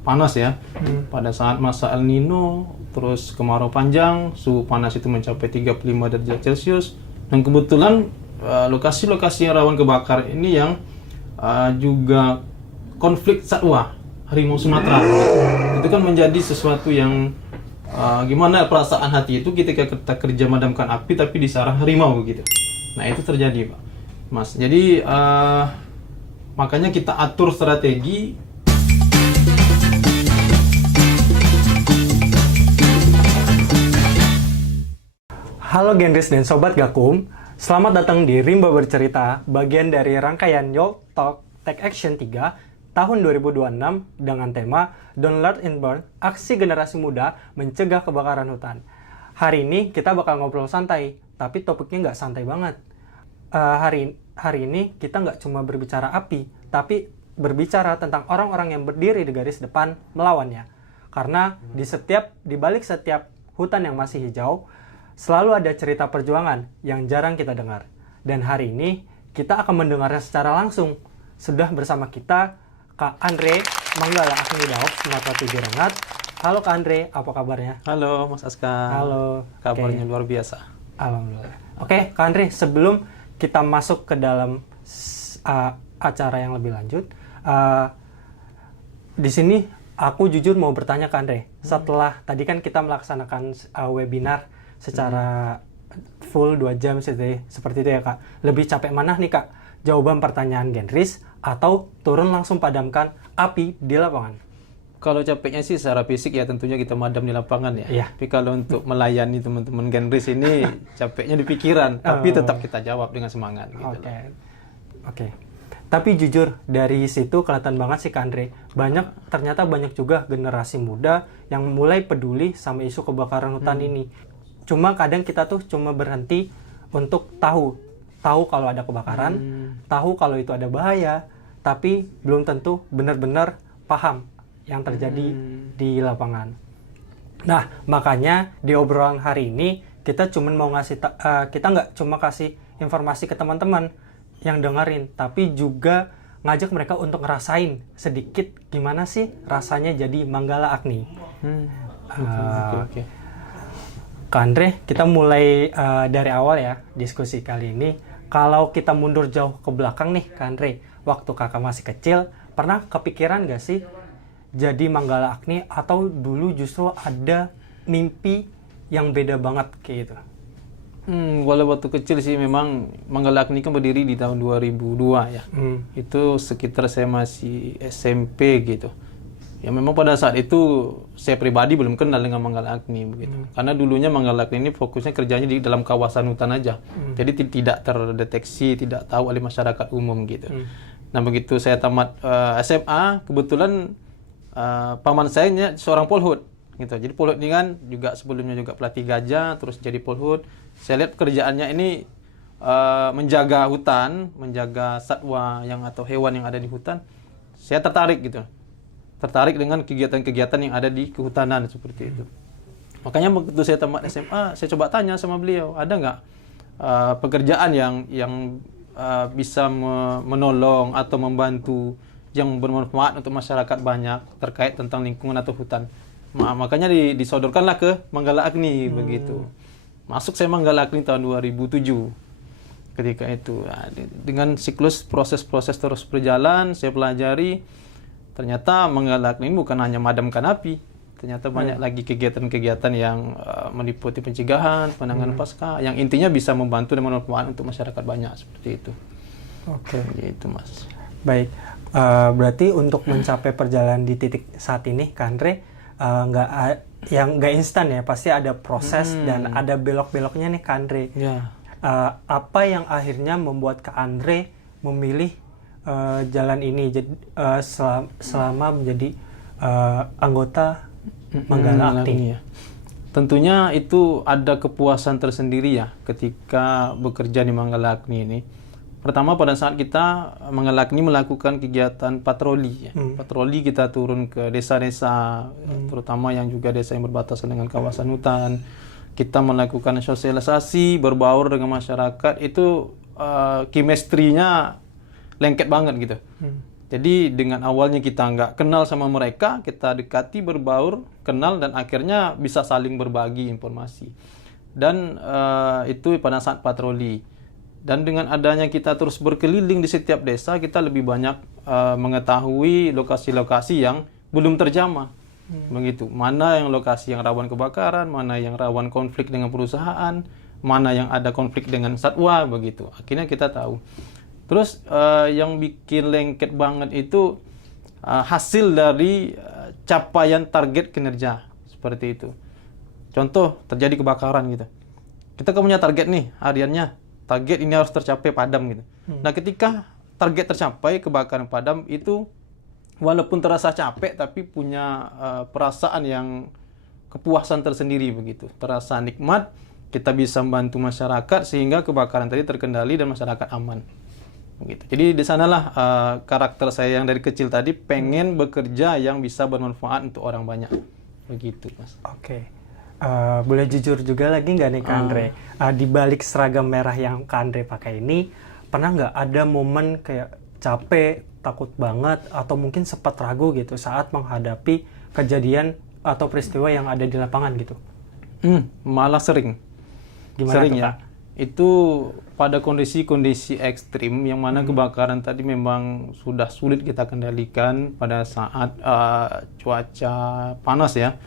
panas ya. Pada saat masa El Nino, terus kemarau panjang, suhu panas itu mencapai 35 derajat Celcius. Dan kebetulan lokasi-lokasi yang rawan kebakar ini yang juga konflik satwa harimau Sumatera. Itu kan menjadi sesuatu yang gimana perasaan hati itu ketika kita kerja madamkan api tapi disarang harimau gitu. Nah itu terjadi Pak Mas. Jadi makanya kita atur strategi. Halo Genris dan Sobat Gakum, selamat datang di Rimba Bercerita, bagian dari rangkaian Yo Talk Take Action 3 tahun 2026 dengan tema Don't Let It Burn, aksi generasi muda mencegah kebakaran hutan. Hari ini kita bakal ngobrol santai, tapi topiknya nggak santai banget. Hari ini kita nggak cuma berbicara api, tapi berbicara tentang orang-orang yang berdiri di garis depan melawannya. Karena di balik setiap hutan yang masih hijau, selalu ada cerita perjuangan yang jarang kita dengar. Dan hari ini kita akan mendengarnya secara langsung. Sudah bersama kita Kak Andre Manggala Agni Daop, Sumatera Tujuh Rengat. Halo Kak Andre, apa kabarnya? Halo Mas Aska. Halo. Kabarnya luar biasa. Alhamdulillah. Oke, Kak Andre, sebelum kita masuk ke dalam acara yang lebih lanjut, di sini aku jujur mau bertanya Kak Andre. Setelah tadi kan kita melaksanakan webinar secara full 2 jam seperti itu ya Kak. Lebih capek mana nih Kak? Jawaban pertanyaan Genris atau turun langsung padamkan api di lapangan? Kalau capeknya sih secara fisik ya tentunya kita madam di lapangan ya. Iya. Tapi kalau untuk melayani teman-teman Genris ini capeknya di pikiran, tapi tetap kita jawab dengan semangat gitu. Oke. Tapi jujur dari situ kelihatan banget sih Kak Andre. Ternyata banyak juga generasi muda yang mulai peduli sama isu kebakaran hutan ini. Cuma kadang kita tuh cuma berhenti untuk tahu kalau ada kebakaran, tahu kalau itu ada bahaya, tapi belum tentu benar-benar paham yang terjadi di lapangan. Nah, makanya di obrolan hari ini kita nggak cuma kasih informasi ke teman-teman yang dengerin, tapi juga ngajak mereka untuk ngerasain sedikit gimana sih rasanya jadi Manggala Agni. Oke. Kak Andre, kita mulai dari awal ya diskusi kali ini. Kalau kita mundur jauh ke belakang nih Kak Andre, waktu kakak masih kecil, pernah kepikiran gak sih jadi Manggala Agni atau dulu justru ada mimpi yang beda banget kayak gitu? Kalau waktu kecil sih memang Manggala Agni kan berdiri di tahun 2002 ya. Itu sekitar saya masih SMP gitu. Ya memang pada saat itu saya pribadi belum kenal dengan Manggala Agni begitu. Karena dulunya Manggala Agni ini fokusnya kerjanya di dalam kawasan hutan aja. Jadi tidak terdeteksi, tidak tahu oleh masyarakat umum gitu. Nah begitu saya tamat SMA, kebetulan paman saya seorang polhut gitu. Jadi polhut ini kan juga sebelumnya juga pelatih gajah, terus jadi polhut. Saya lihat pekerjaannya ini menjaga hutan, menjaga satwa atau hewan yang ada di hutan. Saya tertarik gitu. Tertarik dengan kegiatan-kegiatan yang ada di kehutanan seperti itu. Makanya begitu saya tamat SMA, saya coba tanya sama beliau, ada nggak pekerjaan yang bisa menolong atau membantu yang bermanfaat untuk masyarakat banyak terkait tentang lingkungan atau hutan. Makanya disodorkanlah ke Manggala Agni begitu. Masuk saya Manggala Agni tahun 2007 ketika itu. Nah, dengan siklus proses-proses terus berjalan, saya pelajari. Ternyata Manggala Agni ini bukan hanya madamkan api, ternyata banyak lagi kegiatan-kegiatan yang meliputi pencegahan, penanganan pasca, yang intinya bisa membantu dan bermanfaat untuk masyarakat banyak seperti itu. Oke. Gitu Mas. Baik, berarti untuk mencapai perjalanan di titik saat ini, Kak Andre, nggak instan ya, pasti ada proses dan ada belok-beloknya nih Kak Andre. Ya. Apa yang akhirnya membuat Kak Andre memilih jalan ini selama menjadi anggota Manggala Agni ya. Tentunya itu ada kepuasan tersendiri ya ketika bekerja di Manggala Agni ini. Pertama pada saat kita Manggala Agni melakukan kegiatan patroli ya. Patroli kita turun ke desa-desa terutama yang juga desa yang berbatasan dengan kawasan hutan. Kita melakukan sosialisasi, berbaur dengan masyarakat, itu chemistry-nya lengket banget gitu. Jadi dengan awalnya kita nggak kenal sama mereka, kita dekati, berbaur, kenal, dan akhirnya bisa saling berbagi informasi. Dan itu pada saat patroli. Dan dengan adanya kita terus berkeliling di setiap desa, kita lebih banyak mengetahui lokasi-lokasi yang belum terjamah. Begitu. Mana yang lokasi yang rawan kebakaran, mana yang rawan konflik dengan perusahaan, mana yang ada konflik dengan satwa, begitu. Akhirnya kita tahu. Terus yang bikin lengket banget itu hasil dari capaian target kinerja seperti itu. Contoh terjadi kebakaran gitu. Kita kan punya target nih hariannya. Target ini harus tercapai padam gitu. Nah, ketika target tercapai kebakaran padam itu walaupun terasa capek tapi punya perasaan yang kepuasan tersendiri begitu. Terasa nikmat, kita bisa membantu masyarakat sehingga kebakaran tadi terkendali dan masyarakat aman. Begitu. Jadi di sanalah karakter saya yang dari kecil tadi pengen bekerja yang bisa bermanfaat untuk orang banyak. Begitu, Mas. Oke. Boleh jujur juga lagi nggak nih Kak Andre? Di balik seragam merah yang Kak Andre pakai ini, pernah nggak ada momen kayak capek, takut banget, atau mungkin sempat ragu gitu saat menghadapi kejadian atau peristiwa yang ada di lapangan gitu? Malah sering. Gimana sering tuh, ya. Kak? Itu pada kondisi-kondisi ekstrim yang mana kebakaran tadi memang sudah sulit kita kendalikan pada saat cuaca panas ya.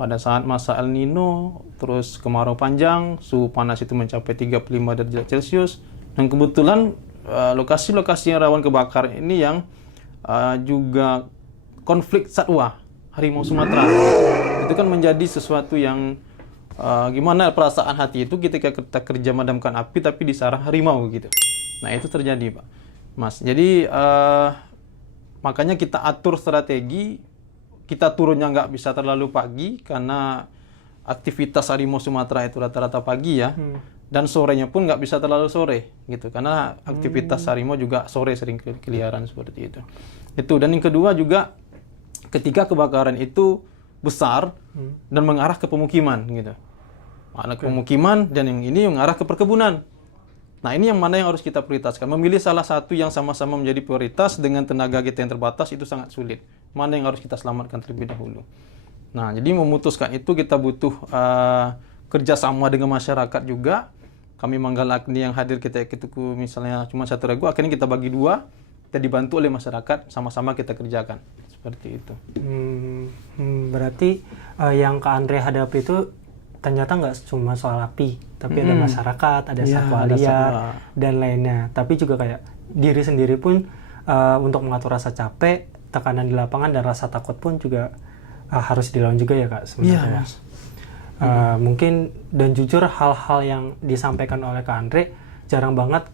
Pada saat masa El Nino, terus kemarau panjang, suhu panas itu mencapai 35 derajat Celcius. Dan kebetulan lokasi-lokasi yang rawan kebakaran ini yang juga konflik satwa, harimau Sumatera. Itu kan menjadi sesuatu yang gimana perasaan hati itu ketika kita kerja memadamkan api tapi disarang harimau gitu. Nah, itu terjadi, Pak Mas. Jadi makanya kita atur strategi, kita turunnya nggak bisa terlalu pagi karena aktivitas harimau Sumatera itu rata-rata pagi ya. Dan sorenya pun nggak bisa terlalu sore gitu karena aktivitas harimau juga sore sering keliaran seperti itu. Dan yang kedua juga ketika kebakaran itu besar dan mengarah ke pemukiman gitu. Anak pemukiman dan yang ini mengarah ke perkebunan. Nah, ini yang mana yang harus kita prioritaskan. Memilih salah satu yang sama-sama menjadi prioritas dengan tenaga kita yang terbatas itu sangat sulit. Mana yang harus kita selamatkan terlebih dahulu. Nah, jadi memutuskan itu kita butuh kerjasama dengan masyarakat juga. Kami Manggala Agni yang hadir kita misalnya cuma 1 regu, akhirnya kita bagi 2, kita dibantu oleh masyarakat, sama-sama kita kerjakan. Seperti itu. Berarti yang Kak Andre hadapi itu ternyata nggak cuma soal api, tapi ada masyarakat, ada satwa liar, dan lainnya. Tapi juga kayak diri sendiri pun untuk mengatur rasa capek, tekanan di lapangan, dan rasa takut pun juga harus dilawan juga ya Kak sebenarnya. Mungkin dan jujur hal-hal yang disampaikan oleh Kak Andre jarang banget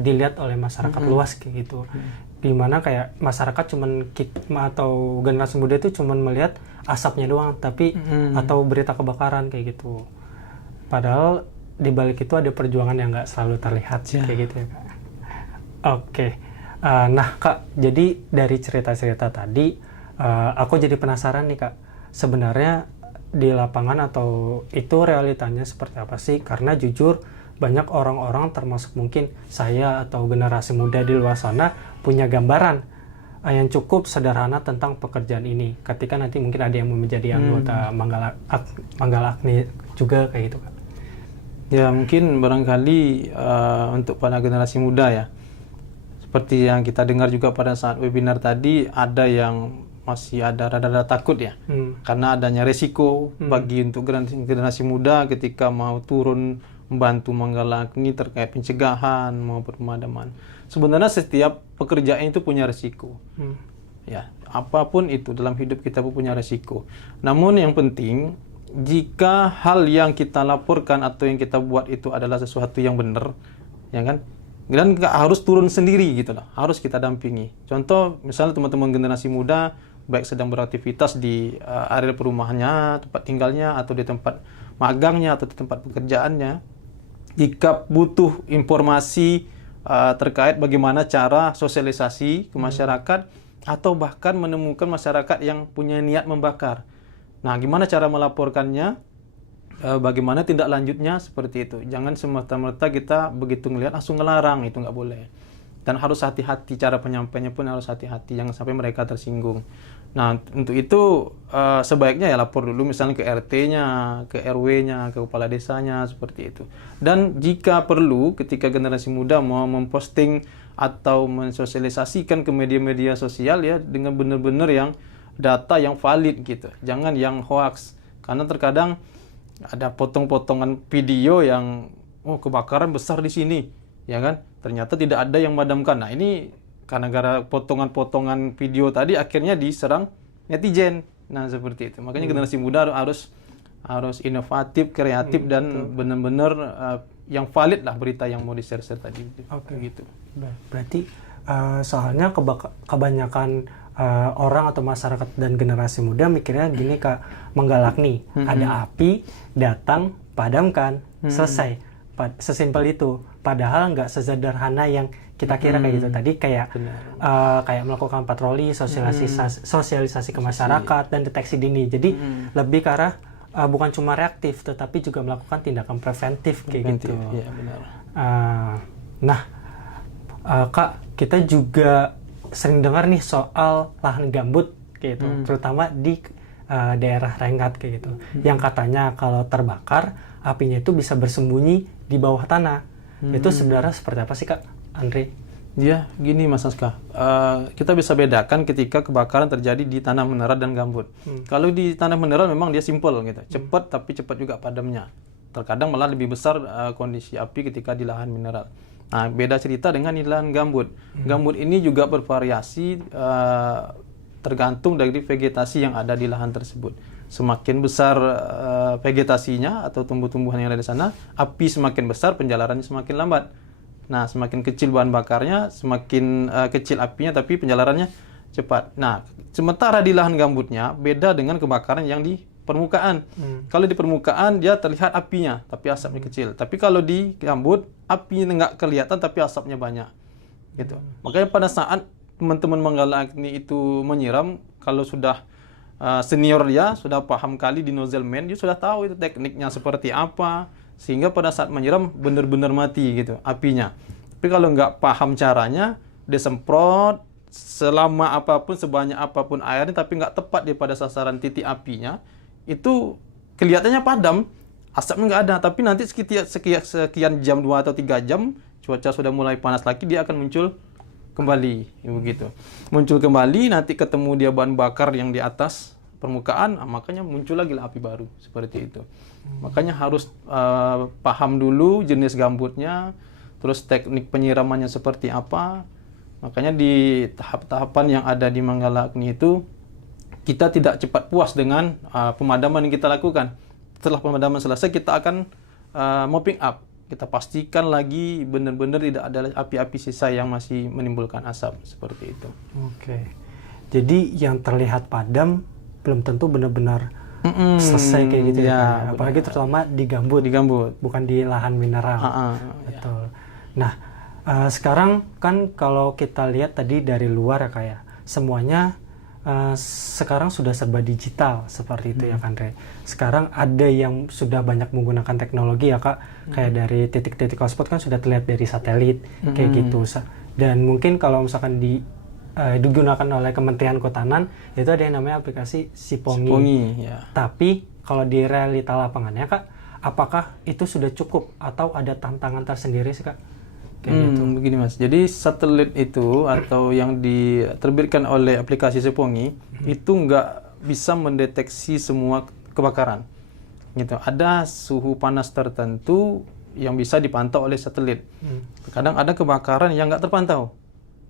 dilihat oleh masyarakat luas kayak gitu. Dimana kayak masyarakat atau generasi muda itu cuman melihat asapnya doang, tapi atau berita kebakaran kayak gitu. Padahal di balik itu ada perjuangan yang nggak selalu terlihat kayak gitu ya Kak. Oke. Nah Kak, jadi dari cerita-cerita tadi aku jadi penasaran nih Kak. Sebenarnya di lapangan atau itu realitanya seperti apa sih? Karena jujur banyak orang-orang termasuk mungkin saya atau generasi muda di luar sana punya gambaran yang cukup sederhana tentang pekerjaan ini ketika nanti mungkin ada yang mau menjadi anggota Manggala Agni juga kayak gitu Kak. Ya mungkin barangkali untuk para generasi muda ya, seperti yang kita dengar juga pada saat webinar tadi, ada yang masih ada rada-rada takut ya, karena adanya resiko bagi untuk generasi muda ketika mau turun membantu Manggala Agni terkait pencegahan maupun pemadaman. Sebenarnya setiap pekerjaan itu punya resiko. Ya, apapun itu dalam hidup kita pun punya resiko. Namun yang penting jika hal yang kita laporkan atau yang kita buat itu adalah sesuatu yang benar, ya kan? Dan harus turun sendiri gitu lah, harus kita dampingi. Contoh misalnya teman-teman generasi muda baik sedang beraktivitas di area perumahannya, tempat tinggalnya, atau di tempat magangnya, atau di tempat pekerjaannya, jika butuh informasi terkait bagaimana cara sosialisasi ke masyarakat, atau bahkan menemukan masyarakat yang punya niat membakar. Nah, gimana cara melaporkannya, bagaimana tindak lanjutnya, seperti itu. Jangan semata-mata kita begitu ngelihat langsung ngelarang, itu nggak boleh. Dan harus hati-hati, cara penyampaiannya pun harus hati-hati, jangan sampai mereka tersinggung. Nah, untuk itu sebaiknya ya lapor dulu misalnya ke RT-nya, ke RW-nya, ke kepala desanya, seperti itu. Dan jika perlu, ketika generasi muda mau memposting atau mensosialisasikan ke media-media sosial ya, dengan benar-benar yang data yang valid gitu. Jangan yang hoax. Karena terkadang ada potong-potongan video yang, oh kebakaran besar di sini, ya kan? Ternyata tidak ada yang memadamkan. Nah ini karena gara potongan-potongan video tadi akhirnya diserang netizen. Nah seperti itu. Makanya generasi muda harus inovatif, kreatif dan benar-benar yang valid lah berita yang mau di-share tadi. Oke. Gitu. Berarti soalnya kebanyakan orang atau masyarakat dan generasi muda mikirnya gini Kak, menggalak nih, ada api, datang, padamkan, selesai. Sesimpel itu. Padahal nggak sesederhana yang kita kira kayak gitu tadi, kayak melakukan patroli, sosialisasi ke masyarakat dan deteksi dini. Jadi lebih ke arah bukan cuma reaktif, tetapi juga melakukan tindakan preventif kayak gitu. Iya, benar. Kak, kita juga sering dengar nih soal lahan gambut kayak gitu, terutama di daerah Rengat kayak gitu, yang katanya kalau terbakar apinya itu bisa bersembunyi di bawah tanah. Itu sebenarnya seperti apa sih Kak Andre? Ya, gini Mas Aska, kita bisa bedakan ketika kebakaran terjadi di tanah mineral dan gambut. Kalau di tanah mineral memang dia simpel gitu, cepat tapi cepat juga padamnya. Terkadang malah lebih besar kondisi api ketika di lahan mineral. Nah, beda cerita dengan di lahan gambut. Gambut ini juga bervariasi tergantung dari vegetasi yang ada di lahan tersebut. Semakin besar vegetasinya atau tumbuh-tumbuhan yang ada di sana, api semakin besar, penjalarannya semakin lambat. Nah, semakin kecil bahan bakarnya, semakin kecil apinya, tapi penjalarannya cepat. Nah, sementara di lahan gambutnya beda dengan kebakaran yang di permukaan. Kalau di permukaan dia terlihat apinya, tapi asapnya kecil. Tapi kalau di gambut, apinya nggak kelihatan, tapi asapnya banyak. Gitu. Makanya pada saat teman-teman Manggala Agni itu menyiram, kalau sudah senior dia sudah paham kali di nozzle man, dia sudah tahu itu tekniknya seperti apa, sehingga pada saat menyiram benar-benar mati gitu apinya. Tapi kalau nggak paham caranya, dia semprot selama apapun, sebanyak apapun airnya, tapi nggak tepat dia pada sasaran titik apinya, itu kelihatannya padam, asapnya nggak ada, tapi nanti sekian jam, 2 atau 3 jam, cuaca sudah mulai panas lagi, dia akan muncul kembali, begitu. Muncul kembali, nanti ketemu dia bahan bakar yang di atas permukaan, makanya muncul lagi lah api baru, seperti itu. Makanya harus paham dulu jenis gambutnya, terus teknik penyiramannya seperti apa. Makanya di tahap-tahapan yang ada di Manggala Agni itu, kita tidak cepat puas dengan pemadaman yang kita lakukan. Setelah pemadaman selesai, kita akan mopping up. Kita pastikan lagi benar-benar tidak ada api-api sisa yang masih menimbulkan asap, seperti itu. Oke. Jadi yang terlihat padam belum tentu benar-benar selesai kayak gitu ya. Apalagi terutama di gambut. Di gambut, bukan di lahan mineral. Betul. Ya. Nah, sekarang kan kalau kita lihat tadi dari luar ya kayak semuanya sekarang sudah serba digital seperti itu ya kan Re. Sekarang ada yang sudah banyak menggunakan teknologi ya Kak, kayak dari titik-titik hotspot kan sudah terlihat dari satelit kayak gitu. Dan mungkin kalau misalkan digunakan oleh Kementerian Kehutanan itu ada yang namanya aplikasi Sipongi. Ya. Tapi kalau di realita lapangannya Kak, apakah itu sudah cukup atau ada tantangan tersendiri sih Kak? Begini Mas, jadi satelit itu atau yang diterbitkan oleh aplikasi Sipongi itu nggak bisa mendeteksi semua kebakaran. Gitu. Ada suhu panas tertentu yang bisa dipantau oleh satelit. Kadang ada kebakaran yang nggak terpantau.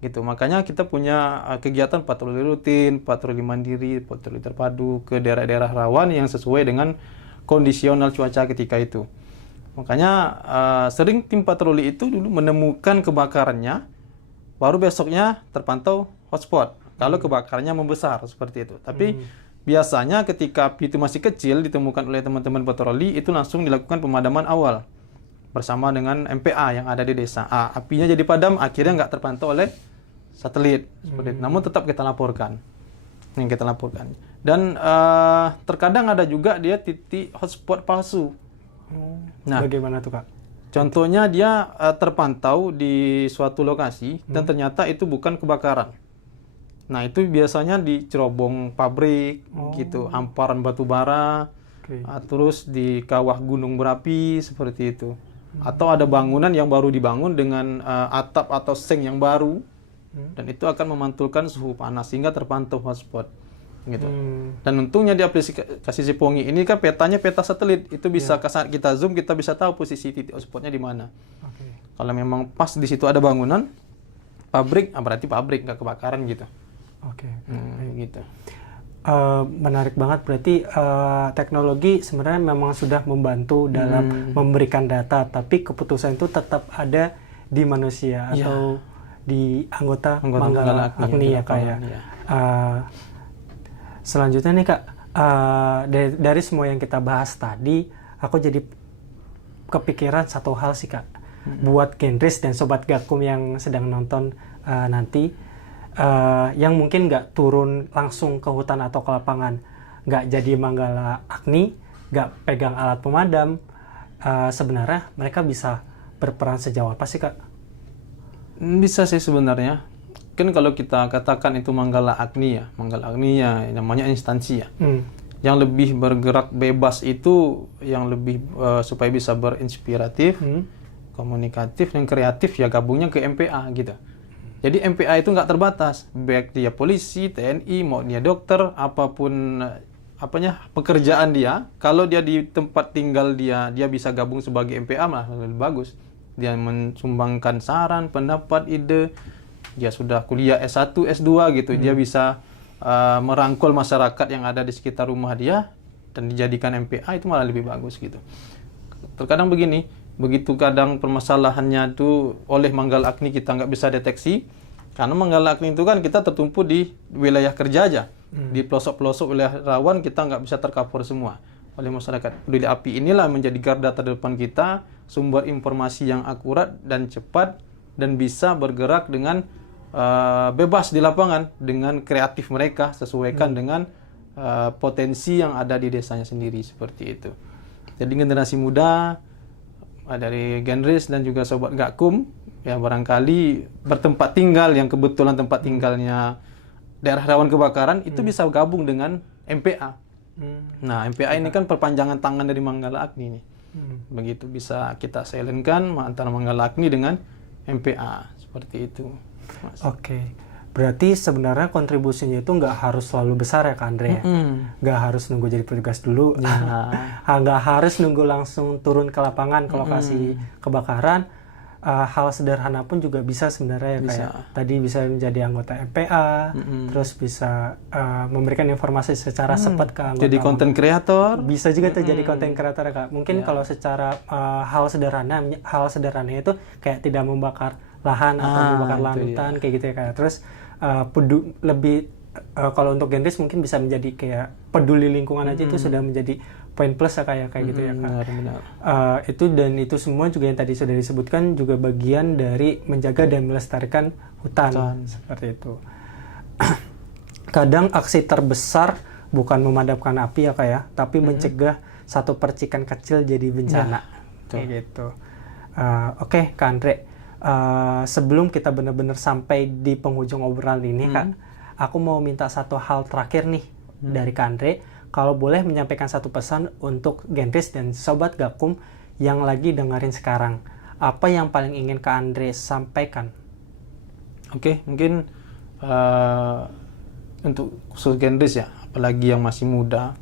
Gitu. Makanya kita punya kegiatan patroli rutin, patroli mandiri, patroli terpadu ke daerah-daerah rawan yang sesuai dengan kondisional cuaca ketika itu. Makanya sering tim patroli itu dulu menemukan kebakarannya, baru besoknya terpantau hotspot. Kalau kebakarannya membesar seperti itu. Tapi biasanya ketika api itu masih kecil ditemukan oleh teman-teman patroli, itu langsung dilakukan pemadaman awal bersama dengan MPA yang ada di desa. Apinya jadi padam, akhirnya nggak terpantau oleh satelit seperti itu. Namun tetap kita laporkan. Dan terkadang ada juga dia titik hotspot palsu. Nah, bagaimana tuh Kak? Contohnya dia terpantau di suatu lokasi dan ternyata itu bukan kebakaran. Nah, itu biasanya di cerobong pabrik gitu, hamparan batu bara, terus di kawah gunung berapi seperti itu. Atau ada bangunan yang baru dibangun dengan atap atau seng yang baru, dan itu akan memantulkan suhu panas sehingga terpantau hotspot gitu. Dan untungnya di aplikasi Sipongi ini kan petanya peta satelit, itu bisa saat kita zoom kita bisa tahu posisi titik hotspotnya di mana. Kalau memang pas di situ ada bangunan pabrik, berarti pabrik nggak kebakaran gitu. Gitu. Menarik banget, berarti teknologi sebenarnya memang sudah membantu dalam memberikan data, tapi keputusan itu tetap ada di manusia atau di anggota Manggala Agni ya Kak ya. Selanjutnya nih Kak, dari semua yang kita bahas tadi, aku jadi kepikiran satu hal sih Kak, buat Gendris dan Sobat Gakum yang sedang nonton nanti. Yang mungkin nggak turun langsung ke hutan atau ke lapangan, nggak jadi Manggala Agni, nggak pegang alat pemadam, sebenarnya mereka bisa berperan sejauh apa sih Kak? Bisa sih sebenarnya. Kan kalau kita katakan itu Manggala Agni ya namanya instansi ya. Yang lebih bergerak bebas itu yang lebih supaya bisa berinspiratif, komunikatif dan kreatif ya gabungnya ke MPA gitu. Jadi MPA itu nggak terbatas, baik dia polisi, TNI, mau dia dokter, apapun pekerjaan dia, kalau dia di tempat tinggal dia bisa gabung sebagai MPA malah lebih bagus. Dia mensumbangkan saran, pendapat, ide. Dia sudah kuliah S1, S2 gitu, dia bisa merangkul masyarakat yang ada di sekitar rumah dia dan dijadikan MPA, itu malah lebih bagus gitu. Terkadang begini, begitu kadang permasalahannya itu oleh Manggala Agni kita nggak bisa deteksi, karena Manggala Agni itu kan kita tertumpu di wilayah kerja aja, di pelosok-pelosok wilayah rawan kita nggak bisa tercover semua oleh masyarakat. Peduli Api inilah menjadi garda terdepan kita, sumber informasi yang akurat dan cepat dan bisa bergerak dengan bebas di lapangan dengan kreatif mereka sesuaikan dengan potensi yang ada di desanya sendiri seperti itu. Jadi generasi muda dari Gendris dan juga Sobat Gakum ya barangkali bertempat tinggal yang kebetulan tempat tinggalnya daerah rawan kebakaran itu bisa gabung dengan MPA. Nah, MPA ini kan perpanjangan tangan dari Manggala Agni nih. Begitu bisa kita silenkan antara Manggala Agni dengan MPA seperti itu. Berarti sebenarnya kontribusinya itu nggak harus selalu besar ya Kak Andre ya? Nggak harus nunggu jadi petugas dulu, nggak harus nunggu langsung turun ke lapangan ke lokasi kebakaran. Hal sederhana pun juga bisa sebenarnya ya kayak tadi bisa menjadi anggota MPA, terus bisa memberikan informasi secara cepat ke anggota. Jadi konten kreator. Bisa juga terjadi konten kreator ya Kak. Mungkin kalau secara hal sederhana itu kayak tidak membakar lahan atau membakar lahan hutan kayak gitu ya Kak. Terus lebih kalau untuk Gendris mungkin bisa menjadi kayak peduli lingkungan aja itu sudah menjadi poin plus ya kayak gitu ya Kak. Benar. Itu semua juga yang tadi sudah disebutkan juga bagian dari menjaga dan melestarikan hutan. Seperti itu. Kadang aksi terbesar bukan memadamkan api ya Kak ya, tapi mencegah satu percikan kecil jadi bencana. Kayak gitu. Oke, Kak Andre. Sebelum kita benar-benar sampai di penghujung obrolan ini Kak, aku mau minta satu hal terakhir nih dari Kak Andre. Kalau boleh menyampaikan satu pesan untuk Gendris dan Sobat Gakum yang lagi dengerin sekarang. Apa yang paling ingin Kak Andre sampaikan? Mungkin untuk khusus Gendris ya, apalagi yang masih muda,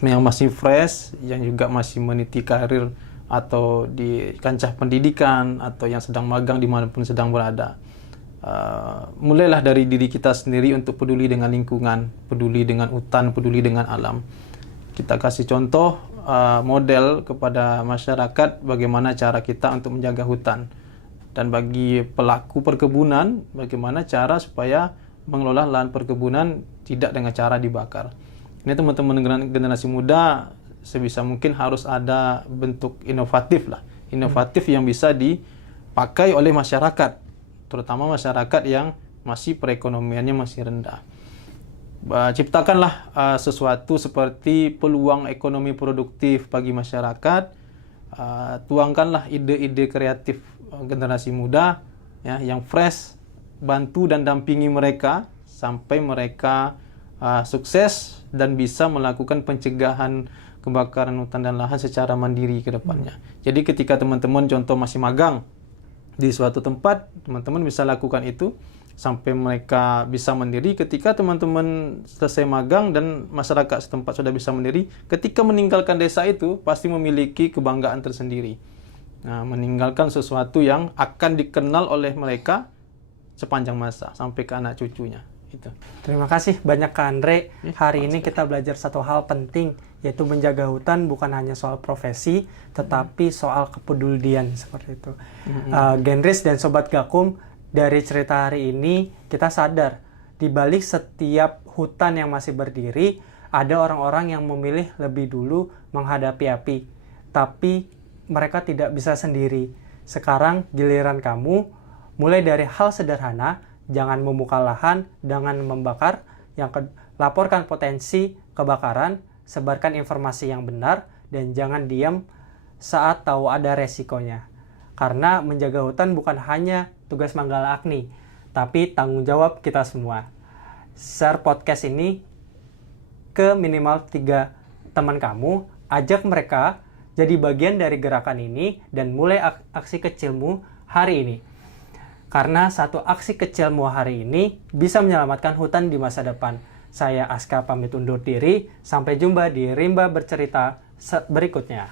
yang masih fresh, yang juga masih meniti karir atau di kancah pendidikan atau yang sedang magang dimanapun sedang berada, mulailah dari diri kita sendiri untuk peduli dengan lingkungan, peduli dengan hutan, peduli dengan alam. Kita kasih contoh model kepada masyarakat bagaimana cara kita untuk menjaga hutan, dan bagi pelaku perkebunan bagaimana cara supaya mengelola lahan perkebunan tidak dengan cara dibakar. Ini teman-teman generasi muda sebisa mungkin harus ada bentuk inovatif yang bisa dipakai oleh masyarakat, terutama masyarakat yang masih perekonomiannya masih rendah. Ciptakanlah sesuatu seperti peluang ekonomi produktif bagi masyarakat, tuangkanlah ide-ide kreatif generasi muda ya yang fresh, bantu dan dampingi mereka sampai mereka sukses dan bisa melakukan pencegahan kebakaran hutan dan lahan secara mandiri ke depannya. Jadi ketika teman-teman contoh masih magang di suatu tempat, teman-teman bisa lakukan itu sampai mereka bisa mandiri. Ketika teman-teman selesai magang dan masyarakat setempat sudah bisa mandiri, ketika meninggalkan desa itu pasti memiliki kebanggaan tersendiri. Nah, meninggalkan sesuatu yang akan dikenal oleh mereka sepanjang masa sampai ke anak cucunya. Itu. Terima kasih banyak Kak Andre. Hari ini kita belajar satu hal penting, yaitu menjaga hutan bukan hanya soal profesi, tetapi soal kepedulian seperti itu. Genris dan Sobat Gakum, dari cerita hari ini kita sadar di balik setiap hutan yang masih berdiri ada orang-orang yang memilih lebih dulu menghadapi api, tapi mereka tidak bisa sendiri. Sekarang giliran kamu, mulai dari hal sederhana, jangan membuka lahan, jangan membakar, laporkan potensi kebakaran, sebarkan informasi yang benar, dan jangan diam saat tahu ada resikonya. Karena menjaga hutan bukan hanya tugas Manggala Agni, tapi tanggung jawab kita semua. Share podcast ini ke minimal 3 teman kamu, ajak mereka jadi bagian dari gerakan ini, dan mulai aksi kecilmu hari ini. Karena satu aksi kecilmu hari ini bisa menyelamatkan hutan di masa depan. Saya Aska pamit undur diri, sampai jumpa di Rimba Bercerita berikutnya.